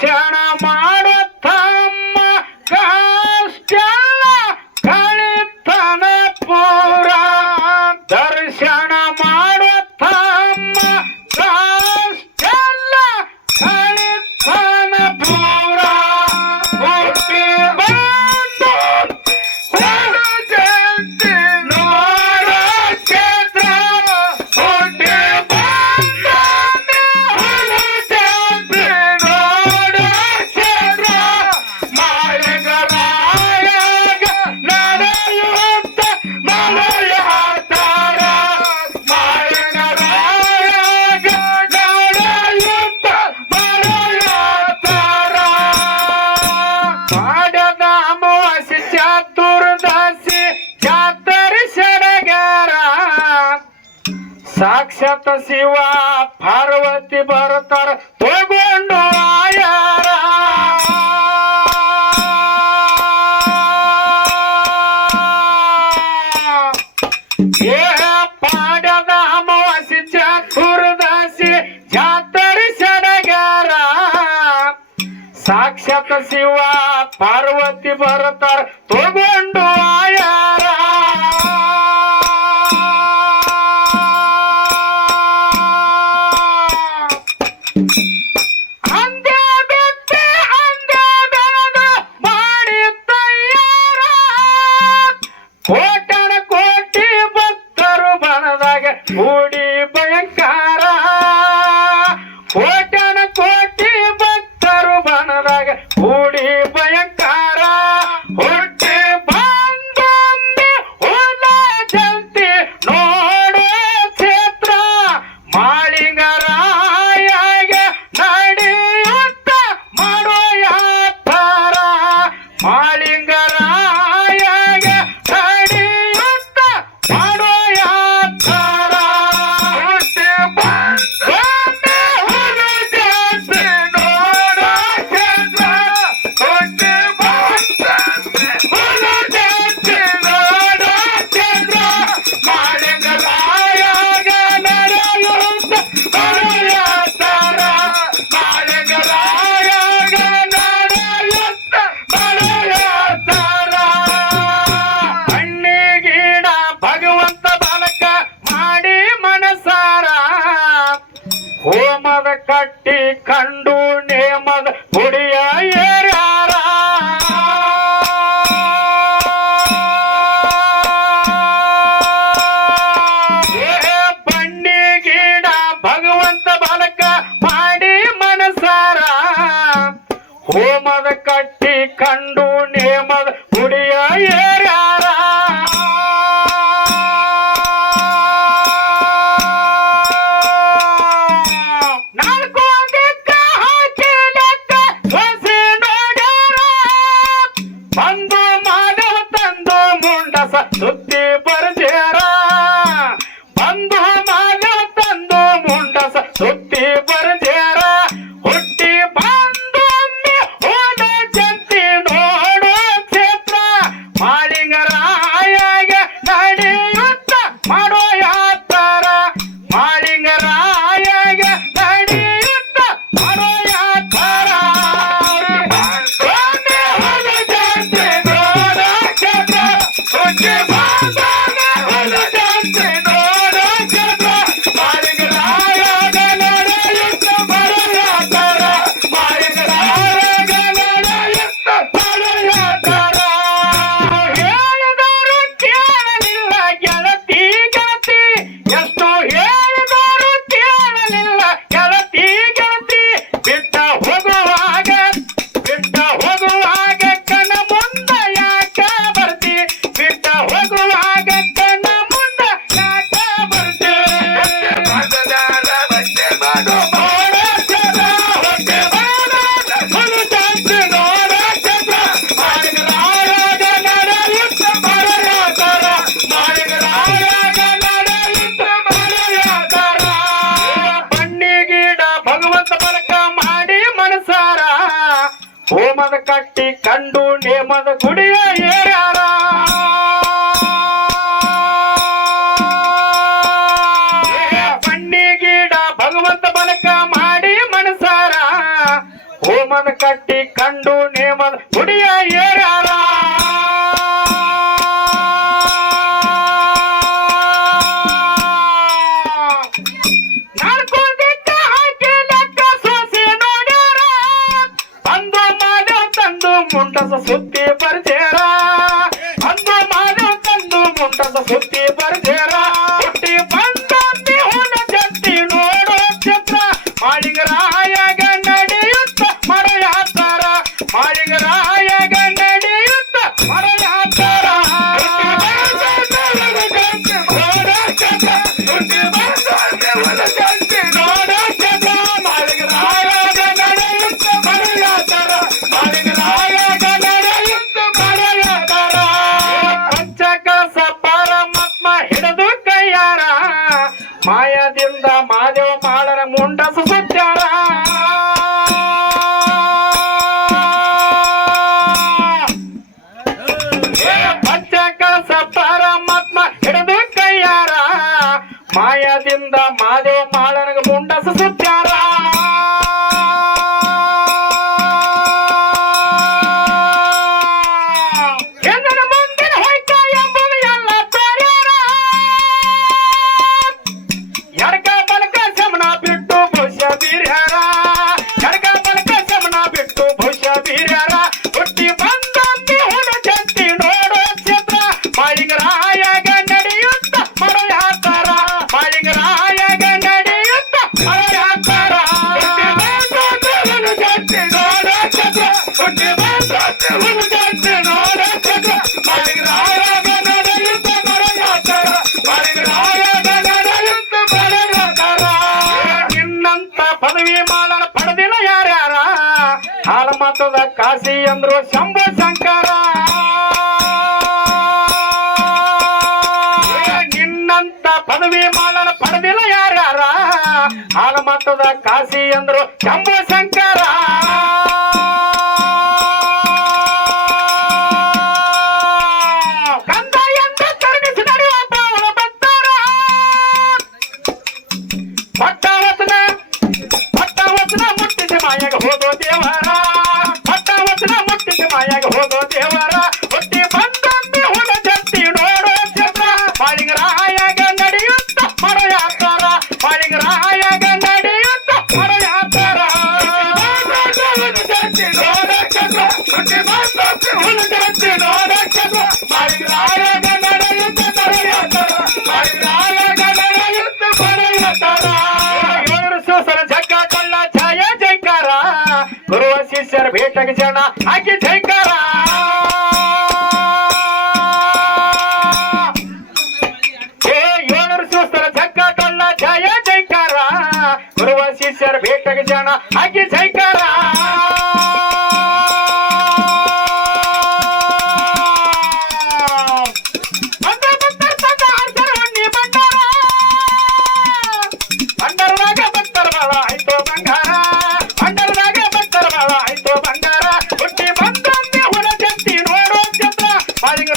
செணமான ಶಿವ ಪಾರ್ವತಿ ಬರ್ತಾರ. ತಗೊಂಡು ಆಯಾರ. ಏ ಪಾಡದ ಅಮಾವಾಸಿ ಚಾತುರ್ದಾಸಿ ಜಾತರಿ ಸಡಗಾರ ಸಾಕ್ಷಾತ್ ಶಿವ ಪಾರ್ವತಿ ಬರ್ತಾರ. ನೇಮನ್ ಕಟ್ಟಿ ಕಂಡು ನೇಮನ್ ಗುಡಿಯ ಏರಾರ ಸುತ್ತಿ ಬರ್ಜೇರ ಅಂದು ಮಾಡ ತಂದು ಮುಂಡದ ಸುತ್ತಿ ಮಾತದ ಕಾಶಿ ಅಂದ್ರು ಶಂಭು ಶಂಕರ ನಿನ್ನಂತ ಪದವಿ ಮಾಡಲು ಪಡೆದಿಲ್ಲ ಯಾರ್ಯಾರ ಹಾಲು ಮಾತದ ಕಾಶಿ ಅಂದ್ರು ಶಂಭು ಹೋಗೋದೇವರ ಪಟ್ಟ ವಚನ ಮುಟ್ಟಿಗೆ ಮಾಯಾಗ ಹೋದ ಶರ ಬೇಟೆಗೆ ಜನ ಅಗಿ ಜೈಕಾರ ಮಾಡಿಂಗ್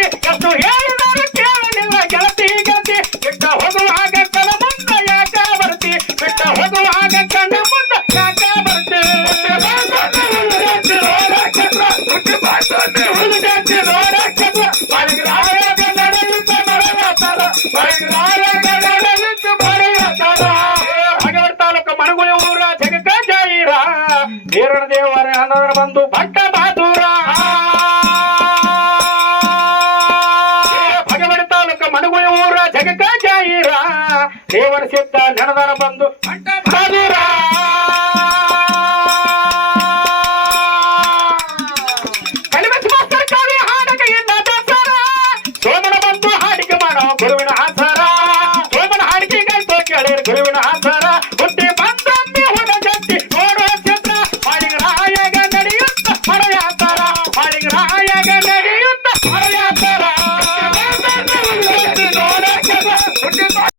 ಎಂದು ಹೋಗುವಾಗ ಯಾಕ ಬರ್ತಿ ಹೋಗುವಾಗ ಯಾಕ ತಾಲೂಕು ಊರ ದೇವರ ಬಂದು ಭಟ್ಟ